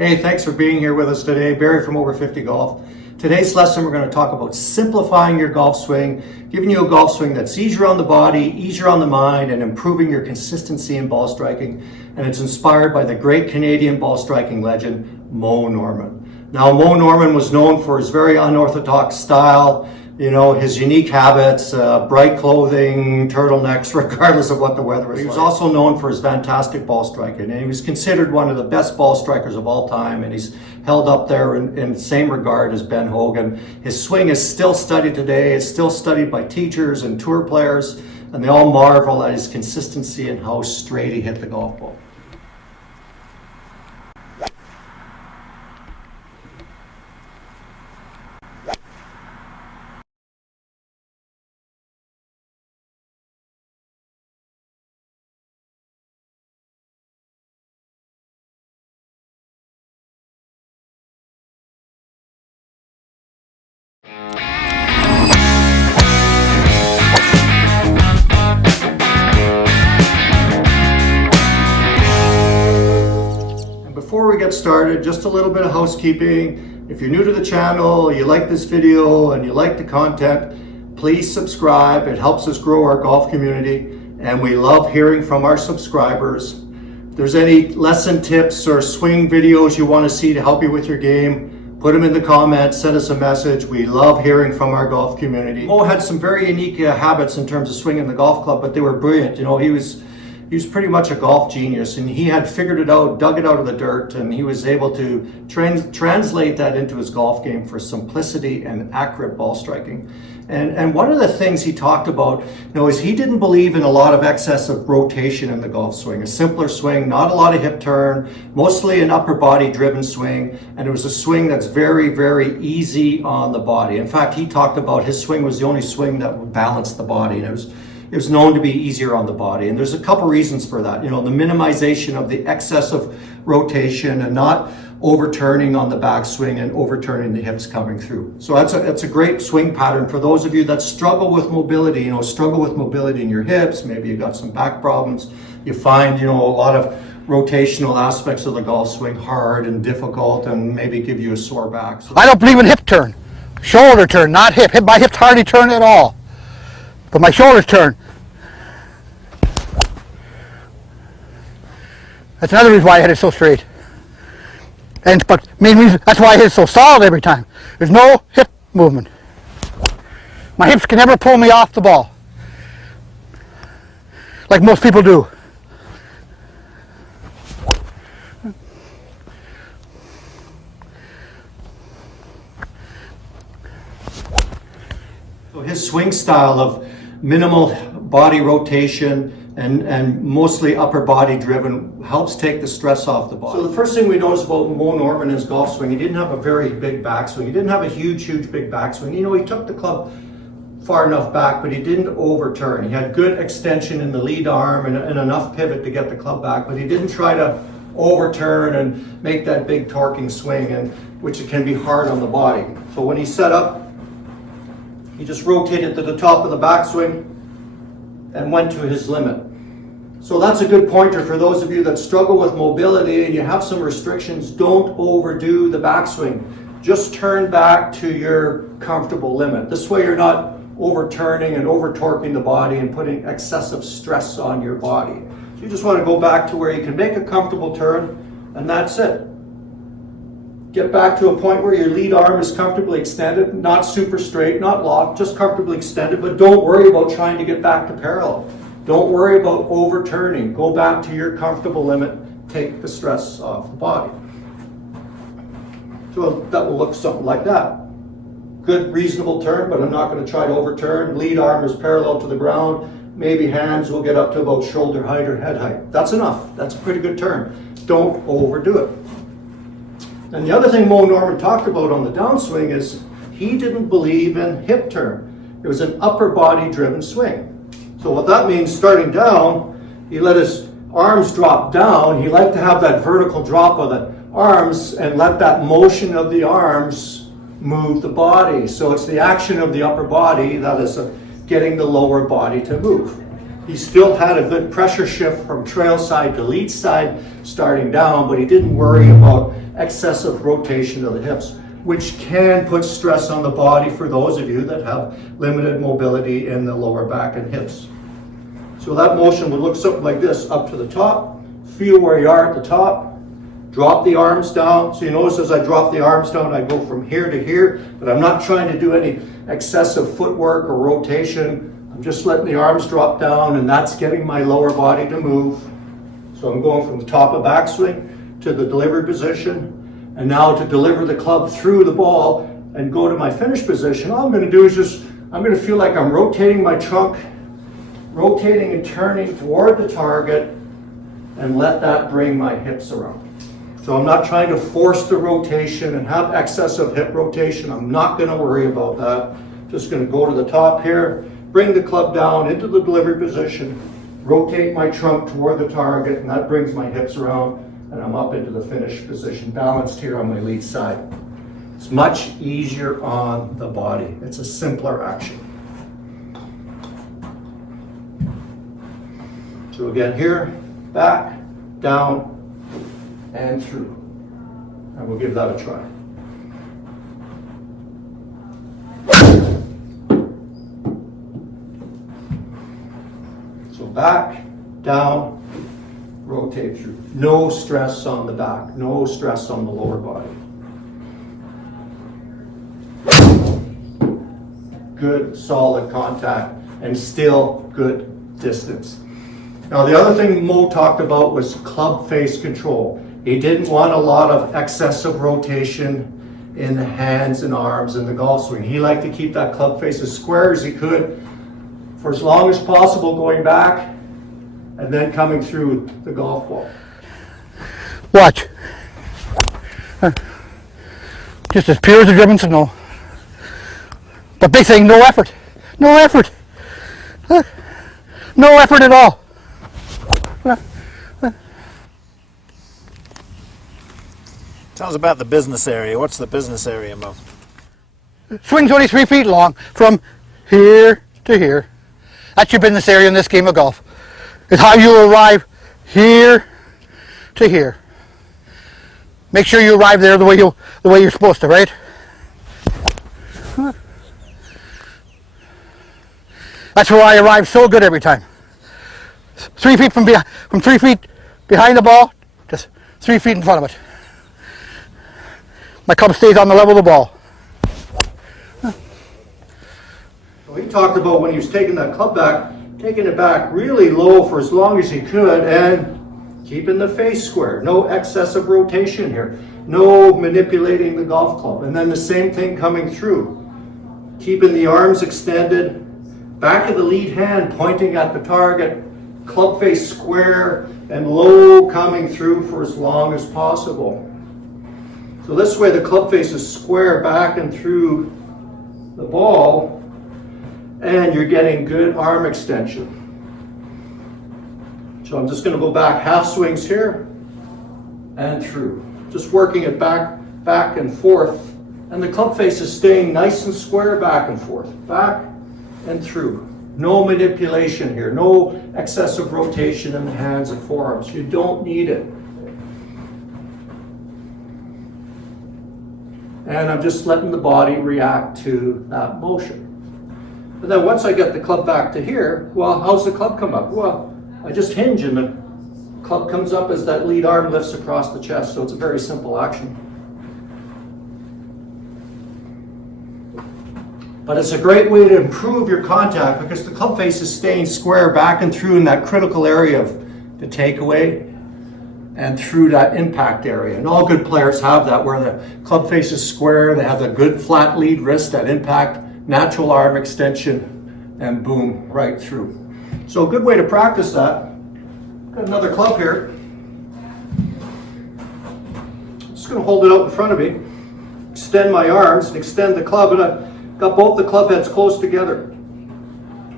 Hey, thanks for being here with us today. Barry from Over 50 Golf. Today's lesson, we're going to talk about simplifying your golf swing, giving you a golf swing that's easier on the body, easier on the mind, and improving your consistency in ball striking. And it's inspired by the great Canadian ball striking legend, Moe Norman. Now, Moe Norman was known for his very unorthodox style, his unique habits, bright clothing, turtlenecks, regardless of what the weather was. He was also known for his fantastic ball striking, and he was considered one of the best ball strikers of all time, and he's held up there in the same regard as Ben Hogan. His swing is still studied today. It's still studied by teachers and tour players, and they all marvel at his consistency and how straight he hit the golf ball. Before we get started, just a little bit of housekeeping. If you're new to the channel, you like this video and you like the content, please subscribe. It helps us grow our golf community, and we love hearing from our subscribers. If there's any lesson tips or swing videos you want to see to help you with your game, put them in the comments, send us a message. We love hearing from our golf community. Moe had some very unique habits in terms of swinging the golf club, but they were brilliant. He was pretty much a golf genius, and he had figured it out, dug it out of the dirt, and he was able to translate that into his golf game for simplicity and accurate ball striking. And one of the things he talked about, is he didn't believe in a lot of excessive rotation in the golf swing. A simpler swing, not a lot of hip turn, mostly an upper body driven swing, and it was a swing that's very, very easy on the body. In fact, he talked about his swing was the only swing that would balance the body, and it was known to be easier on the body. And there's a couple reasons for that. The minimization of the excessive rotation and not overturning on the backswing and overturning the hips coming through. So that's a great swing pattern for those of you that struggle with mobility, struggle with mobility in your hips. Maybe you got some back problems. You find, a lot of rotational aspects of the golf swing hard and difficult and maybe give you a sore back. So I don't believe in hip turn. Shoulder turn, not hip. My hips hardly turn at all. But my shoulders turn. That's another reason why I hit it so straight. But main reason, that's why I hit it so solid every time. There's no hip movement. My hips can never pull me off the ball, like most people do. So his swing style of minimal body rotation and mostly upper body driven helps take the stress off the body. So the first thing we noticed about Moe Norman in his golf swing, he didn't have a very big backswing. He didn't have a huge big backswing. He took the club far enough back, but he didn't overturn. He had good extension in the lead arm and enough pivot to get the club back, but he didn't try to overturn and make that big torquing swing, which can be hard on the body. So when he set up, he just rotated to the top of the backswing and went to his limit. So that's a good pointer for those of you that struggle with mobility and you have some restrictions. Don't overdo the backswing. Just turn back to your comfortable limit. This way you're not overturning and over-torquing the body and putting excessive stress on your body. So you just want to go back to where you can make a comfortable turn, and that's it. Get back to a point where your lead arm is comfortably extended, not super straight, not locked, just comfortably extended, but don't worry about trying to get back to parallel. Don't worry about overturning. Go back to your comfortable limit, take the stress off the body. So that will look something like that. Good, reasonable turn, but I'm not going to try to overturn. Lead arm is parallel to the ground. Maybe hands will get up to about shoulder height or head height. That's enough. That's a pretty good turn. Don't overdo it. And the other thing Moe Norman talked about on the downswing is he didn't believe in hip turn. It was an upper body driven swing. So what that means, starting down, he let his arms drop down. He liked to have that vertical drop of the arms and let that motion of the arms move the body. So it's the action of the upper body that is getting the lower body to move. He still had a good pressure shift from trail side to lead side starting down, but he didn't worry about excessive rotation of the hips, which can put stress on the body for those of you that have limited mobility in the lower back and hips. So that motion would look something like this, up to the top, feel where you are at the top, drop the arms down. So you notice as I drop the arms down, I go from here to here, but I'm not trying to do any excessive footwork or rotation. I'm just letting the arms drop down, and that's getting my lower body to move. So I'm going from the top of backswing to the delivery position, and now to deliver the club through the ball and go to my finish position. All I'm going to do is I'm going to feel like I'm rotating my trunk, rotating and turning toward the target, and let that bring my hips around. So I'm not trying to force the rotation and have excessive hip rotation. I'm not going to worry about that. Just going to go to the top here, bring the club down into the delivery position, rotate my trunk toward the target, and that brings my hips around, and I'm up into the finish position, balanced here on my lead side. It's much easier on the body. It's a simpler action. So again here, back, down, and through. And we'll give that a try. So back, down, rotate through. No stress on the back, no stress on the lower body. Good, solid contact, and still good distance. Now the other thing Moe talked about was club face control. He didn't want a lot of excessive rotation in the hands and arms in the golf swing. He liked to keep that club face as square as he could for as long as possible, going back and then coming through the golf ball. Watch. Just as pure as a driven snow. But big thing, no effort. No effort. No effort at all. Tell us about the business area. What's the business area, Mo? Swing's only 3 feet long from here to here. That's your business area in this game of golf. It's how you arrive here to here. Make sure you arrive there the way you're supposed to, right? That's where I arrive so good every time. 3 feet from 3 feet behind the ball, just 3 feet in front of it. My club stays on the level of the ball. So he talked about when he was taking that club back, taking it back really low for as long as he could and keeping the face square. No excessive rotation here. No manipulating the golf club. And then the same thing coming through. Keeping the arms extended, back of the lead hand pointing at the target, club face square and low coming through for as long as possible. So this way the club face is square back and through the ball, and you're getting good arm extension. So I'm just going to go back half swings here and through. Just working it back and forth. And the club face is staying nice and square back and forth. Back and through. No manipulation here. No excessive rotation in the hands and forearms. You don't need it. And I'm just letting the body react to that motion. And then once I get the club back to here, well, how's the club come up? Well, I just hinge and the club comes up as that lead arm lifts across the chest. So it's a very simple action. But it's a great way to improve your contact because the club face is staying square back and through in that critical area of the takeaway and through that impact area. And all good players have that, where the club face is square, they have a good flat lead wrist at impact, natural arm extension, and boom, right through. So a good way to practice that. Got another club here. I'm just going to hold it out in front of me, extend my arms and extend the club, and I've got both the club heads close together,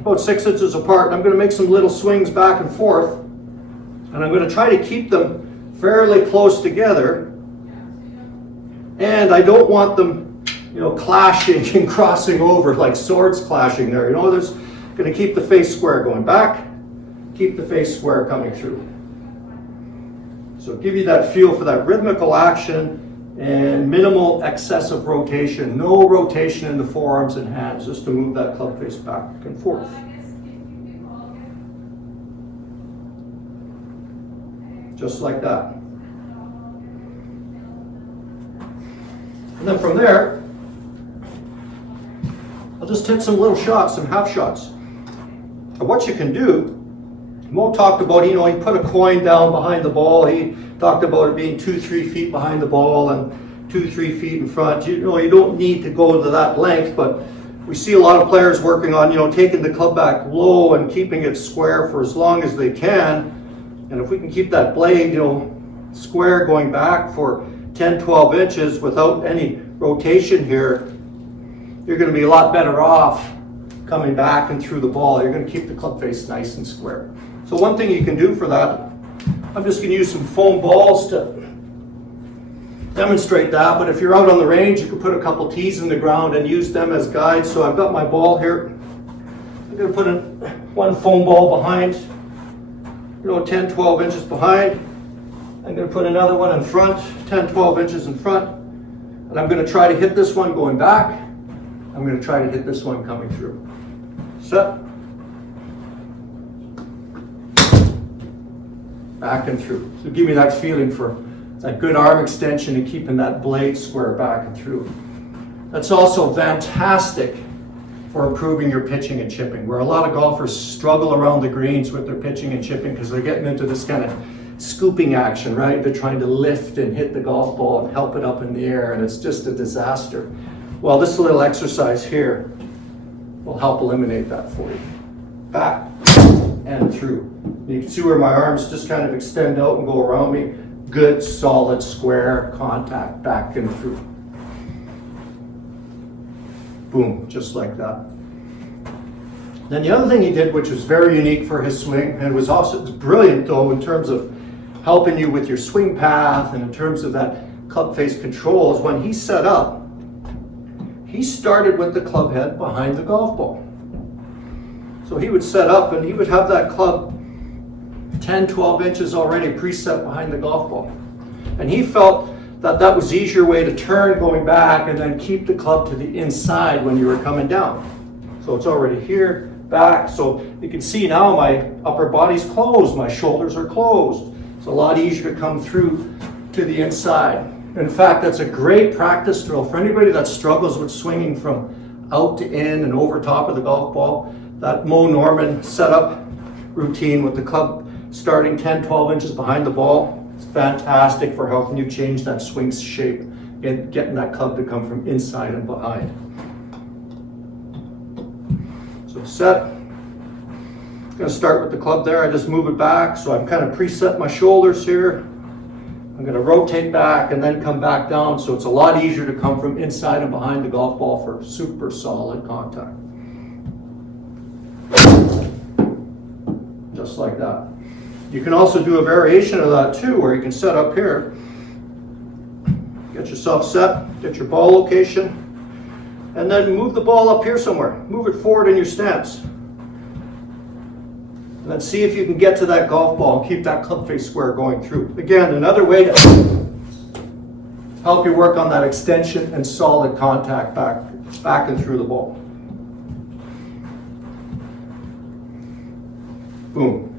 about 6 inches apart. And I'm going to make some little swings back and forth, and I'm going to try to keep them fairly close together, and I don't want them, clashing and crossing over like swords clashing there. There's going to keep the face square going back, keep the face square coming through. So give you that feel for that rhythmical action and minimal excessive rotation. No rotation in the forearms and hands, just to move that club face back and forth. Just like that. And then from there, I'll just hit some little shots, some half shots. And what you can do, Mo talked about, he put a coin down behind the ball. He talked about it being 2-3 feet behind the ball and 2-3 feet in front. You don't need to go to that length, but we see a lot of players working on, taking the club back low and keeping it square for as long as they can. And if we can keep that blade, square going back for 10-12 inches without any rotation here, you're going to be a lot better off coming back and through the ball. You're going to keep the club face nice and square. So one thing you can do for that, I'm just going to use some foam balls to demonstrate that, but if you're out on the range, you can put a couple tees in the ground and use them as guides. So I've got my ball here. I'm going to put one foam ball behind, 10-12 inches behind. I'm going to put another one in front, 10-12 inches in front, and I'm going to try to hit this one going back. I'm going to try to hit this one coming through. Set. Back and through. So give me that feeling for that good arm extension and keeping that blade square back and through. That's also fantastic for improving your pitching and chipping, where a lot of golfers struggle around the greens with their pitching and chipping because they're getting into this kind of scooping action, right? They're trying to lift and hit the golf ball and help it up in the air, and it's just a disaster. Well, this little exercise here will help eliminate that for you. Back and through. You can see where my arms just kind of extend out and go around me. Good, solid, square contact back and through. Boom, just like that. Then the other thing he did, which was very unique for his swing, and was also brilliant though in terms of helping you with your swing path and in terms of that club face control, is when he set up, he started with the club head behind the golf ball. So he would set up and he would have that club 10-12 inches already preset behind the golf ball. And he felt that that was the easier way to turn going back and then keep the club to the inside when you were coming down. So it's already here, back. So you can see now my upper body's closed, my shoulders are closed. It's a lot easier to come through to the inside. In fact, that's a great practice drill for anybody that struggles with swinging from out to in and over top of the golf ball. That Moe Norman setup routine with the club starting 10-12 inches behind the ball, it's fantastic for helping you change that swing shape and getting that club to come from inside and behind. So set. I'm going to start with the club there. I just move it back, so I'm kind of preset my shoulders here. I'm going to rotate back and then come back down, so it's a lot easier to come from inside and behind the golf ball for super solid contact. Just like that. You can also do a variation of that too, where you can set up here, get yourself set, get your ball location, and then move the ball up here somewhere. Move it forward in your stance. And then see if you can get to that golf ball and keep that club face square going through. Again, another way to help you work on that extension and solid contact back and through the ball. Boom.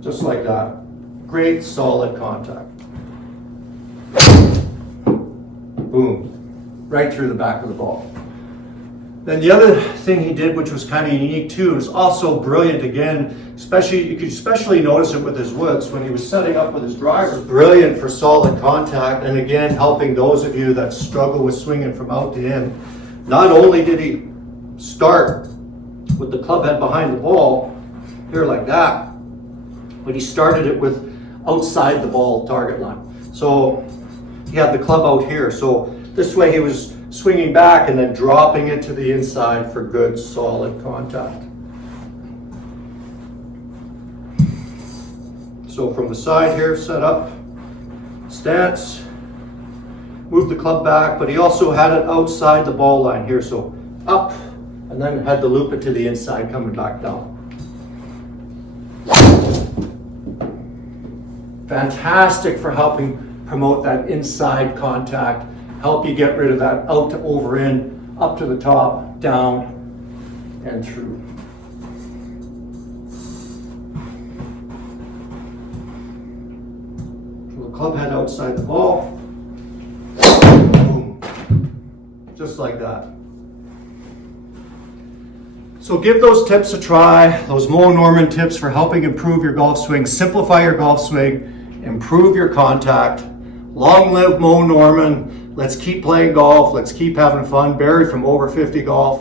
Just like that. Great solid contact. Boom. Right through the back of the ball. Then the other thing he did, which was kind of unique too, was also brilliant again, especially, you could especially notice it with his woods when he was setting up with his driver. Brilliant for solid contact, and again, helping those of you that struggle with swinging from out to in. Not only did he start with the club head behind the ball, here like that, but he started it with outside the ball target line. So he had the club out here. So this way he was swinging back and then dropping it to the inside for good solid contact. So from the side here, set up, stance, move the club back, but he also had it outside the ball line here. So up, and then had to loop it to the inside coming back down. Fantastic for helping promote that inside contact, help you get rid of that out to over in, up to the top, down, and through. Little club head outside the ball. Boom. Just like that. So give those tips a try, those Moe Norman tips for helping improve your golf swing, simplify your golf swing, improve your contact. Long live Moe Norman. Let's keep playing golf. Let's keep having fun. Barry from Over 50 Golf.